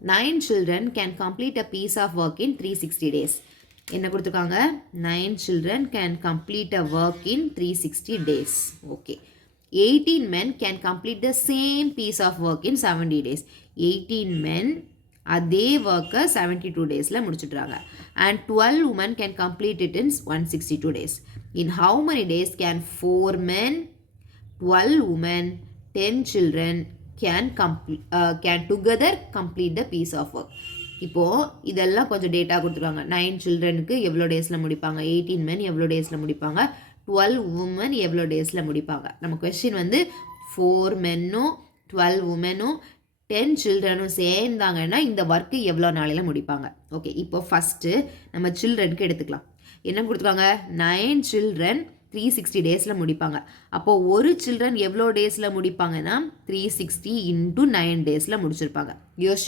9 children can complete a piece of work in 360 days. என்ன கொடுத்துருக்காங்க? 9 children can complete a work in 360 days. Okay. 18 men can complete the same piece of work in 70 days. 18 men அதே ஒர்க்கை 72 டேஸில் முடிச்சுட்றாங்க. And 12 women can complete it in 162 days. In how many days can 4 men, 12 women, 10 children can together complete the piece of work? இப்போது இதெல்லாம் கொஞ்சம் data கொடுத்துருக்காங்க. 9 சில்ட்ரனுக்கு எவ்வளோ டேஸில் முடிப்பாங்க, 18 men எவ்வளோ டேஸில் முடிப்பாங்க, 12 women எவ்வளோ டேஸில் முடிப்பாங்க. நம்ம கொஸ்டின் வந்து 4 மென்னும் 12 womenனும் 10 சில்ட்ரனும் சேர்ந்தாங்கன்னா இந்த ஒர்க்கு எவ்வளோ நாளையில் முடிப்பாங்க. ஓகே, இப்போ ஃபஸ்ட்டு நம்ம சில்ட்ரனுக்கு எடுத்துக்கலாம். என்ன கொடுத்துருக்காங்க? 9 children 360 டேஸில் முடிப்பாங்க. அப்போது ஒரு சில்ட்ரன் எவ்வளோ டேஸில் முடிப்பாங்கன்னா 360 × 9 டேஸில் முடிச்சிருப்பாங்க. யோசி